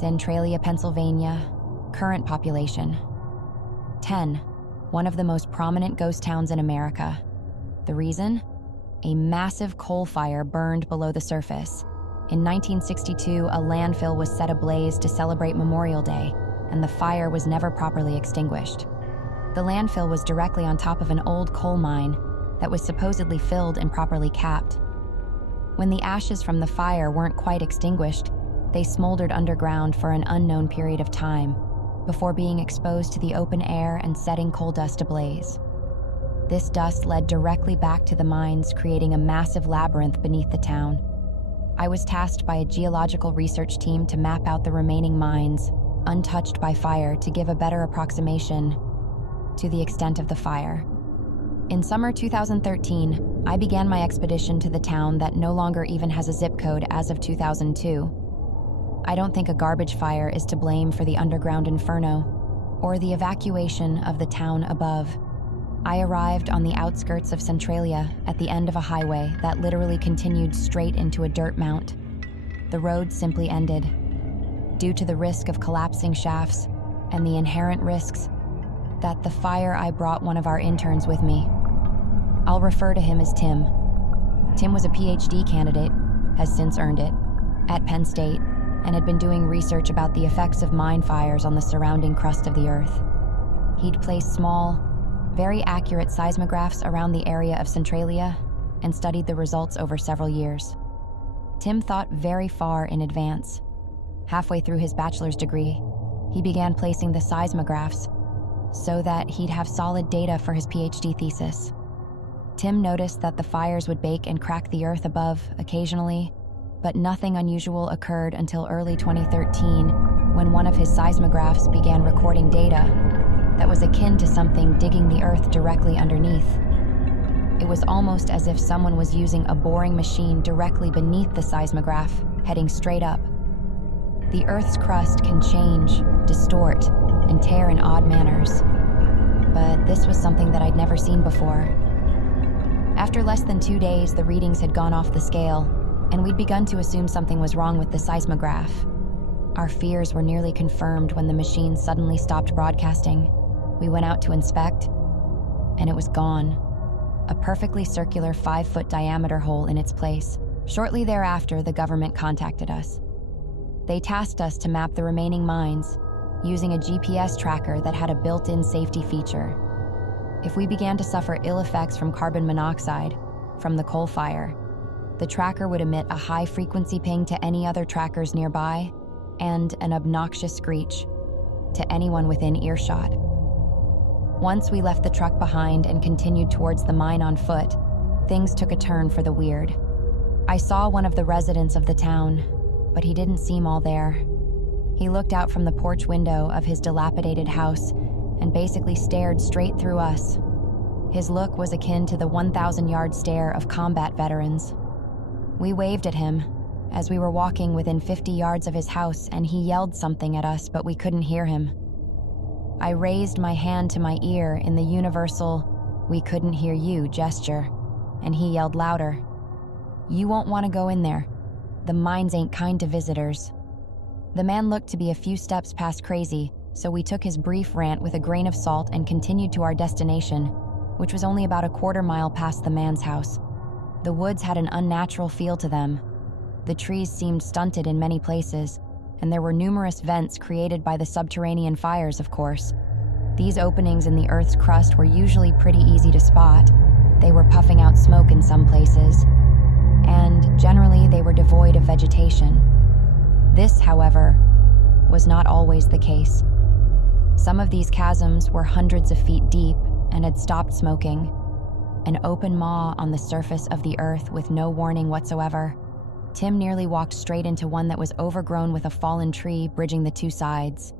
Centralia, Pennsylvania. Current population 10. One of the most prominent ghost towns in America. The reason? A massive coal fire burned below the surface. In 1962, a landfill was set ablaze to celebrate Memorial Day, and the fire was never properly extinguished. The landfill was directly on top of an old coal mine that was supposedly filled and properly capped. When the ashes from the fire weren't quite extinguished, they smoldered underground for an unknown period of time, before being exposed to the open air and setting coal dust ablaze. This dust led directly back to the mines, creating a massive labyrinth beneath the town. I was tasked by a geological research team to map out the remaining mines, untouched by fire, to give a better approximation to the extent of the fire. In summer 2013, I began my expedition to the town that no longer even has a zip code as of 2002. I don't think a garbage fire is to blame for the underground inferno or the evacuation of the town above. I arrived on the outskirts of Centralia at the end of a highway that literally continued straight into a dirt mount. The road simply ended. Due to the risk of collapsing shafts and the inherent risks that the fire, I brought one of our interns with me. I'll refer to him as Tim. Tim was a PhD candidate, has since earned it, at Penn State, and had been doing research about the effects of mine fires on the surrounding crust of the earth. He'd placed small, very accurate seismographs around the area of Centralia and studied the results over several years. Tim thought very far in advance. Halfway through his bachelor's degree, he began placing the seismographs so that he'd have solid data for his PhD thesis. Tim noticed that the fires would bake and crack the earth above occasionally, but nothing unusual occurred until early 2013, when one of his seismographs began recording data that was akin to something digging the earth directly underneath. It was almost as if someone was using a boring machine directly beneath the seismograph, heading straight up. The Earth's crust can change, distort, and tear in odd manners, but this was something that I'd never seen before. After less than 2 days, the readings had gone off the scale, and we'd begun to assume something was wrong with the seismograph. Our fears were nearly confirmed when the machine suddenly stopped broadcasting. We went out to inspect, and it was gone. A perfectly circular 5-foot diameter hole in its place. Shortly thereafter, the government contacted us. They tasked us to map the remaining mines using a GPS tracker that had a built-in safety feature. If we began to suffer ill effects from carbon monoxide from the coal fire, the tracker would emit a high-frequency ping to any other trackers nearby and an obnoxious screech to anyone within earshot. Once we left the truck behind and continued towards the mine on foot, things took a turn for the weird. I saw one of the residents of the town, but he didn't seem all there. He looked out from the porch window of his dilapidated house and basically stared straight through us. His look was akin to the 1,000-yard stare of combat veterans. We waved at him as we were walking within 50 yards of his house, and he yelled something at us, but we couldn't hear him. I raised my hand to my ear in the universal "we couldn't hear you" gesture, and he yelled louder. "You won't want to go in there. The mines ain't kind to visitors." The man looked to be a few steps past crazy, so we took his brief rant with a grain of salt and continued to our destination, which was only about a quarter-mile past the man's house. The woods had an unnatural feel to them. The trees seemed stunted in many places, and there were numerous vents created by the subterranean fires, of course. These openings in the Earth's crust were usually pretty easy to spot. They were puffing out smoke in some places, and generally they were devoid of vegetation. This, however, was not always the case. Some of these chasms were hundreds of feet deep and had stopped smoking. An open maw on the surface of the earth with no warning whatsoever. Tim nearly walked straight into one that was overgrown with a fallen tree bridging the two sides.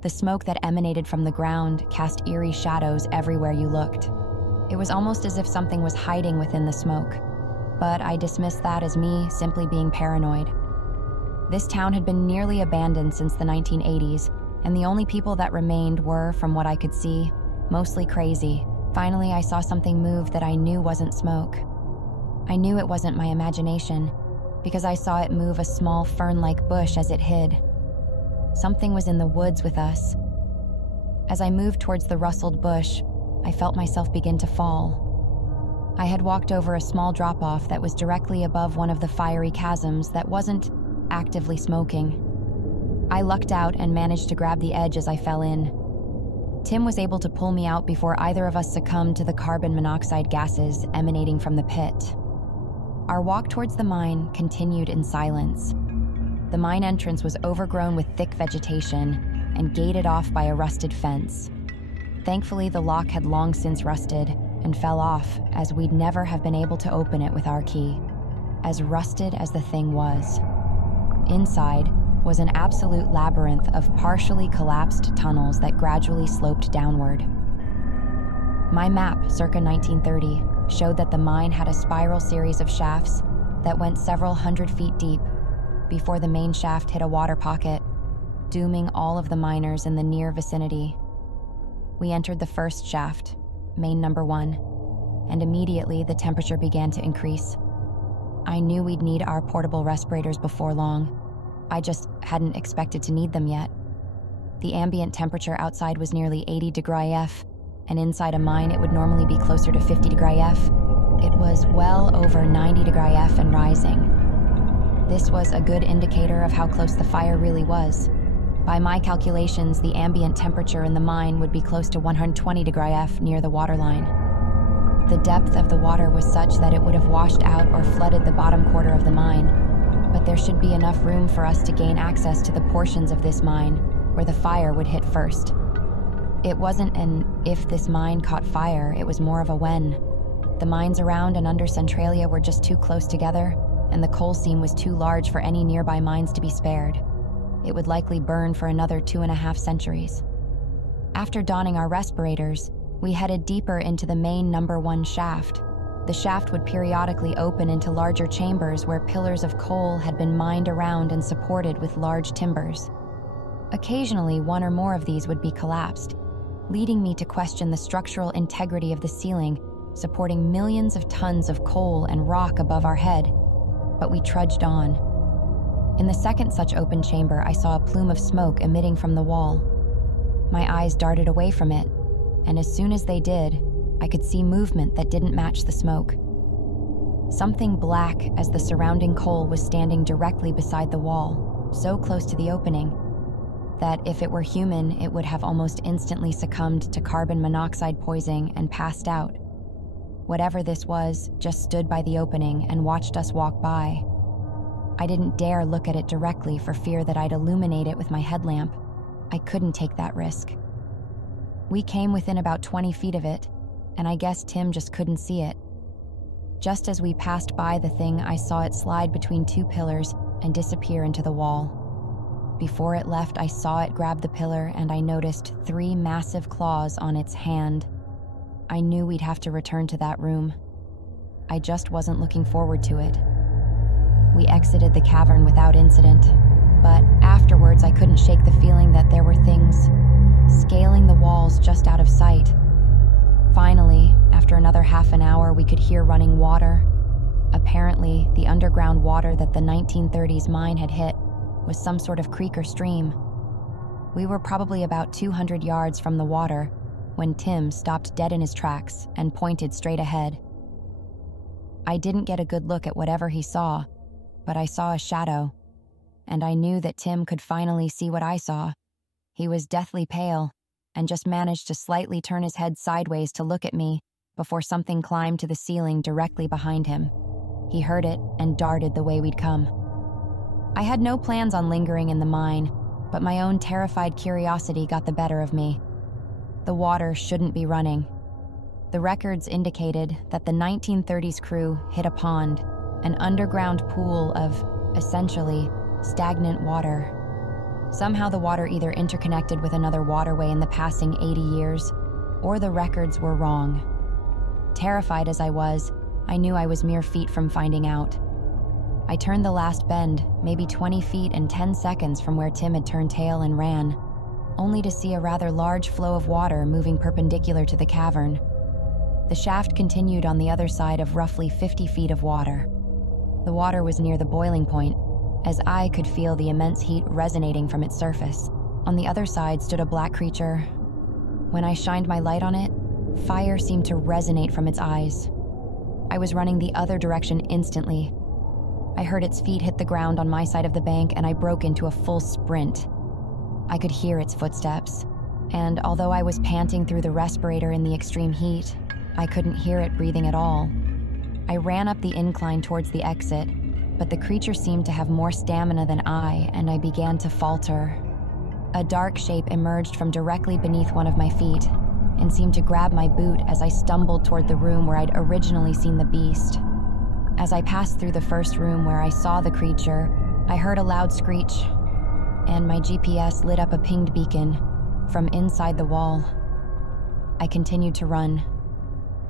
The smoke that emanated from the ground cast eerie shadows everywhere you looked. It was almost as if something was hiding within the smoke, but I dismissed that as me simply being paranoid. This town had been nearly abandoned since the 1980s, and the only people that remained were, from what I could see, mostly crazy. Finally, I saw something move that I knew wasn't smoke. I knew it wasn't my imagination, because I saw it move a small fern-like bush as it hid. Something was in the woods with us. As I moved towards the rustled bush, I felt myself begin to fall. I had walked over a small drop-off that was directly above one of the fiery chasms that wasn't actively smoking. I lucked out and managed to grab the edge as I fell in. Tim was able to pull me out before either of us succumbed to the carbon monoxide gases emanating from the pit. Our walk towards the mine continued in silence. The mine entrance was overgrown with thick vegetation and gated off by a rusted fence. Thankfully, the lock had long since rusted and fell off, as we'd never have been able to open it with our key, as rusted as the thing was. Inside was an absolute labyrinth of partially collapsed tunnels that gradually sloped downward. My map, circa 1930, showed that the mine had a spiral series of shafts that went several hundred feet deep before the main shaft hit a water pocket, dooming all of the miners in the near vicinity. We entered the first shaft, main number 1, and immediately the temperature began to increase. I knew we'd need our portable respirators before long. I just hadn't expected to need them yet. The ambient temperature outside was nearly 80 degrees F, and inside a mine it would normally be closer to 50 degrees F. It was well over 90 degrees F and rising. This was a good indicator of how close the fire really was. By my calculations, the ambient temperature in the mine would be close to 120 degrees F near the waterline. The depth of the water was such that it would have washed out or flooded the bottom quarter of the mine, but there should be enough room for us to gain access to the portions of this mine where the fire would hit first. It wasn't an if this mine caught fire, it was more of a when. The mines around and under Centralia were just too close together, and the coal seam was too large for any nearby mines to be spared. It would likely burn for another 2.5 centuries. After donning our respirators, we headed deeper into the main number 1 shaft. The shaft would periodically open into larger chambers where pillars of coal had been mined around and supported with large timbers. Occasionally, one or more of these would be collapsed, leading me to question the structural integrity of the ceiling, supporting millions of tons of coal and rock above our head. But we trudged on. In the second such open chamber, I saw a plume of smoke emitting from the wall. My eyes darted away from it, and as soon as they did, I could see movement that didn't match the smoke. Something black as the surrounding coal was standing directly beside the wall, so close to the opening that if it were human, it would have almost instantly succumbed to carbon monoxide poisoning and passed out. Whatever this was just stood by the opening and watched us walk by. I didn't dare look at it directly for fear that I'd illuminate it with my headlamp. I couldn't take that risk. We came within about 20 feet of it, and I guess Tim just couldn't see it. Just as we passed by the thing, I saw it slide between 2 pillars and disappear into the wall. Before it left, I saw it grab the pillar, and I noticed 3 massive claws on its hand. I knew we'd have to return to that room. I just wasn't looking forward to it. We exited the cavern without incident, but afterwards I couldn't shake the feeling that there were things scaling the walls just out of sight. Finally, after another half an hour, we could hear running water. Apparently, the underground water that the 1930s mine had hit was some sort of creek or stream. We were probably about 200 yards from the water when Tim stopped dead in his tracks and pointed straight ahead. I didn't get a good look at whatever he saw, but I saw a shadow, and I knew that Tim could finally see what I saw. He was deathly pale and just managed to slightly turn his head sideways to look at me before something climbed to the ceiling directly behind him. He heard it and darted the way we'd come. I had no plans on lingering in the mine, but my own terrified curiosity got the better of me. The water shouldn't be running. The records indicated that the 1930s crew hit a pond, an underground pool of, essentially, stagnant water. Somehow the water either interconnected with another waterway in the passing 80 years, or the records were wrong. Terrified as I was, I knew I was mere feet from finding out. I turned the last bend, maybe 20 feet and 10 seconds from where Tim had turned tail and ran, only to see a rather large flow of water moving perpendicular to the cavern. The shaft continued on the other side of roughly 50 feet of water. The water was near the boiling point, as I could feel the immense heat resonating from its surface. On the other side stood a black creature. When I shined my light on it, fire seemed to resonate from its eyes. I was running the other direction instantly. I heard its feet hit the ground on my side of the bank, and I broke into a full sprint. I could hear its footsteps, and although I was panting through the respirator in the extreme heat, I couldn't hear it breathing at all. I ran up the incline towards the exit, but the creature seemed to have more stamina than I, and I began to falter. A dark shape emerged from directly beneath one of my feet and seemed to grab my boot as I stumbled toward the room where I'd originally seen the beast. As I passed through the first room where I saw the creature, I heard a loud screech, and my GPS lit up a pinged beacon from inside the wall. I continued to run.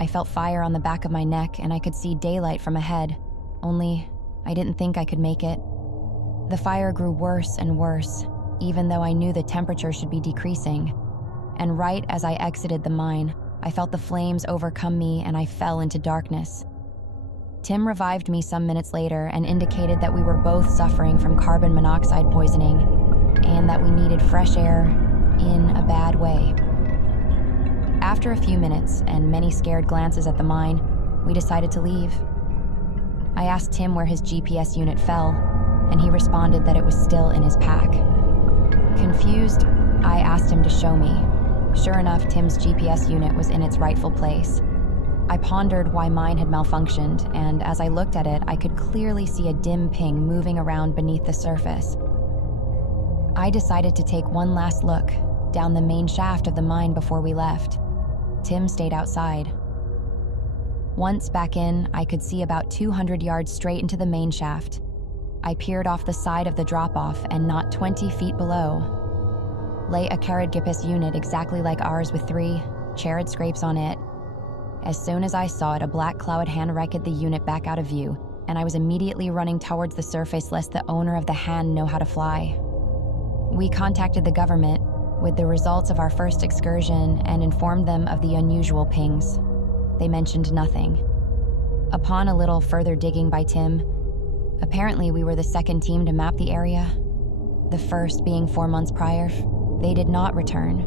I felt fire on the back of my neck, and I could see daylight from ahead, only I didn't think I could make it. The fire grew worse and worse, even though I knew the temperature should be decreasing. And right as I exited the mine, I felt the flames overcome me and I fell into darkness. Tim revived me some minutes later and indicated that we were both suffering from carbon monoxide poisoning and that we needed fresh air in a bad way. After a few minutes and many scared glances at the mine, we decided to leave. I asked Tim where his GPS unit fell, and he responded that it was still in his pack. Confused, I asked him to show me. Sure enough, Tim's GPS unit was in its rightful place. I pondered why mine had malfunctioned, and as I looked at it, I could clearly see a dim ping moving around beneath the surface. I decided to take one last look down the main shaft of the mine before we left. Tim stayed outside. Once back in, I could see about 200 yards straight into the main shaft. I peered off the side of the drop-off, and not 20 feet below lay a Caradgipus unit exactly like ours with 3 charid scrapes on it. As soon as I saw it, a black cloud hand-wrecked the unit back out of view, and I was immediately running towards the surface lest the owner of the hand know how to fly. We contacted the government with the results of our first excursion and informed them of the unusual pings. They mentioned nothing. Upon a little further digging by Tim, apparently we were the second team to map the area, the first being 4 months prior. They did not return.